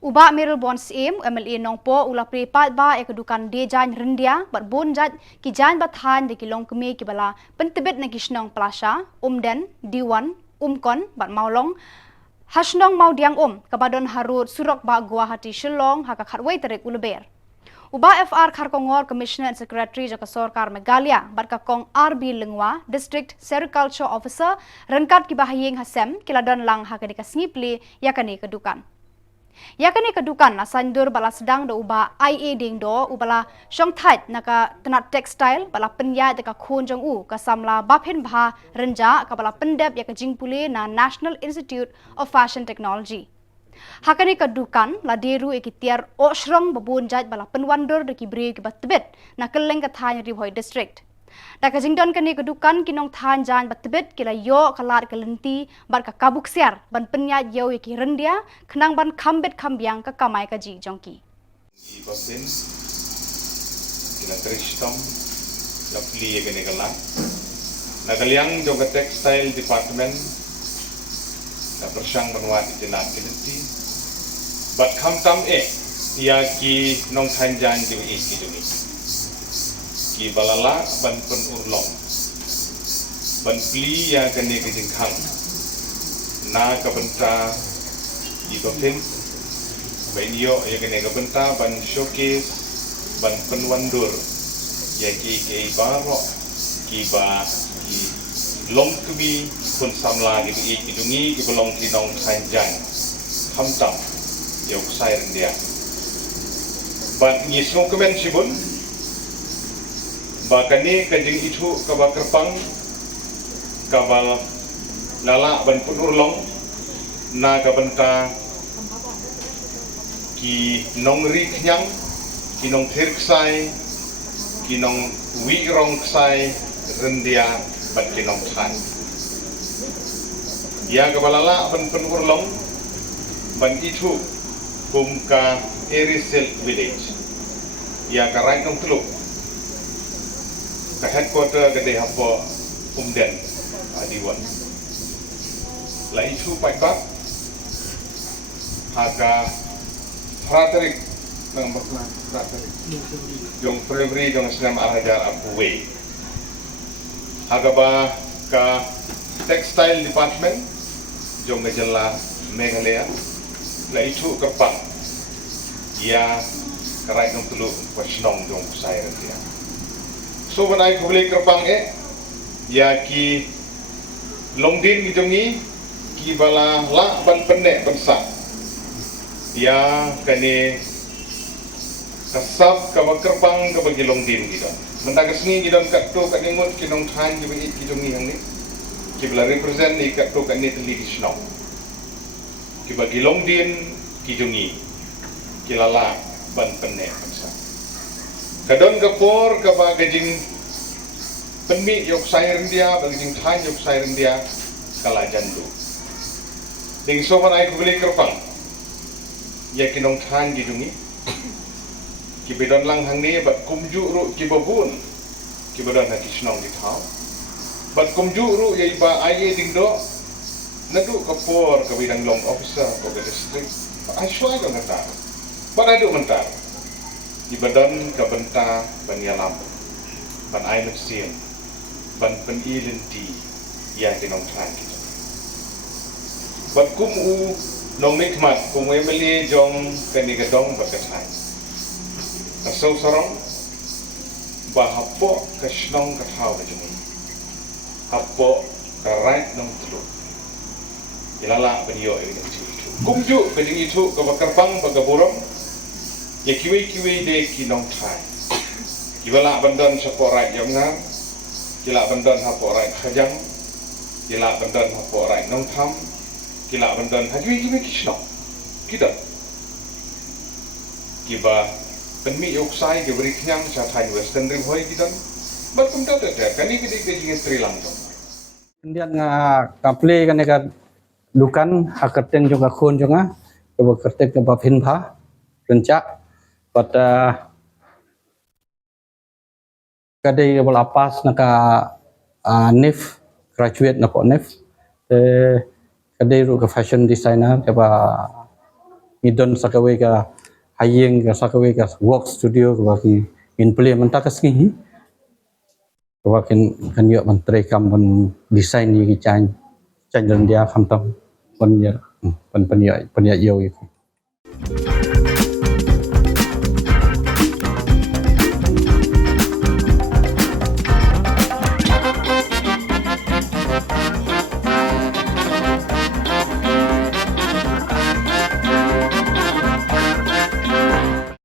Uba Meril Bons Aim, MLA Nongpo, ula prepat ba ekadukan dejan rendia, berbunjat kijan bathan de kilong kemi kibala pentebet na kisnong plasha, umden, diwan, umkon, bat maulong, hasnong mau diang kabadon harut surok ba Guwahati Shillong, haka khatway tarik ulaber. Uba FR Kharkongor Commissioner and Secretary Jaka Sorkar Megalia, bat kakong RB Lengwa, District Sericulture Officer, rengkat kibahayeng hasem, kiladon lang haka dikasngipli, yakani kedukan. Yakani kedukan na sandur bala sedang do uba IA ding do ubala syong thait naka tenat textile bala penya deka khun jong u ka samla baphin bha renja ka bala pendep ya ka jingpuli na National Institute of Fashion Technology. Hakani kedukan la deru ikitiar oshrong babunjat bala penwandur de kibri ki batbet na keleng ka thanya ribhoi district. Daka jingdon kani kedukan kinong than jan batbet kila yo kalar kelenti bar ka kabuk siar ban penya yo iki rendia khnang ban khambet khambyang ka kamai ka ji jongki. Ibasin kila tristom la pli gane galang nagaliang jo ka textile department na persang banwat itinat kelenti bat khamtam ya ki nong than jan jo iki dumi ki balala ban pen urlong ban pli ya kene ke jingkhang na ka benta ibafin ban yo ya kene ka benta ban showcase ban penwandur ya ki baro ki ba ki long kubi pun samla ki idungi ki belong ki nong sanjang hamtam yo sai rendia ban ngisong kemen sibun bakani kanjing itu kaba kerpang kabal lala ban punurlong na kabenta ki nong ri knyang ki nong thirksai ki nong wi rong ksai rendia bat ki nong than ya kabalala ban punurlong ban itu kumka Erisel village ya karai nong teluk ke headquarter gede hapo umden adiwan la isu paibak haga fraterik nang bakla fraterik jong Februari jong senam arajar apuwe haga ba ka textile department jong ngejela Meghalaya la isu kerpang ya karai nong telu wasnong jong saya dia. So when I kubli kerpang ya ki longdin gijongi ki bala la ban pendek bensa ya kani kasab ka kerpang ka bagi longdin gitu mentang kesni gidon katto kanimut kinong than gibi gijongi hang ni ki bala represent ni katto kani teli kisno ki bagi longdin gijongi ki lala ban pendek bensa kadon kapor kaba gajing penmi yok sayren dia bagajing than yok sayren dia kala jandu ding sopan ai kubeli kerpang ya kinong than gidungi ki bedon lang hang ni bat kumju ru ki babun ki bedon ha kisnong di thau bat kumju ru ya iba ai ding do nadu kapor ka bidang long officer ko ke district ai shwai ko ngata bat adu mentar di badan kabenta banyalam ban ai mesin ban penilenti ya kinong than gitu ban kumu nong nikmat kumu emeli jong kani gadong bakathan asau sarong bahapo kasnong kathau jeni hapo karait nong tlu ilala banyo ini kumju kajing itu kabakarpang bagaburong ya kiwi de kinong than kibala bandan saporai yamngar kila bandan haporai khajang kila bandan haporai nong tham kila bandan hakiwi kisno kita kiba penmi yoksai ke beri kenyang sa than western ribhoi kita batum tata kani kidi kejing trilang to Indian nga kaple kane ka dukan hakateng jonga khon jonga ke kertek ke baphin bha rencak but kadai bola pas naka NIF graduate nako NIF kadai ru ka fashion designer ke ba ngidon sakawe ka hayeng ka sakawe ka work studio ka baki implement ka sngi wakin kan yo menteri kam bon design ni chan chan dia kam tam pon ya pon yo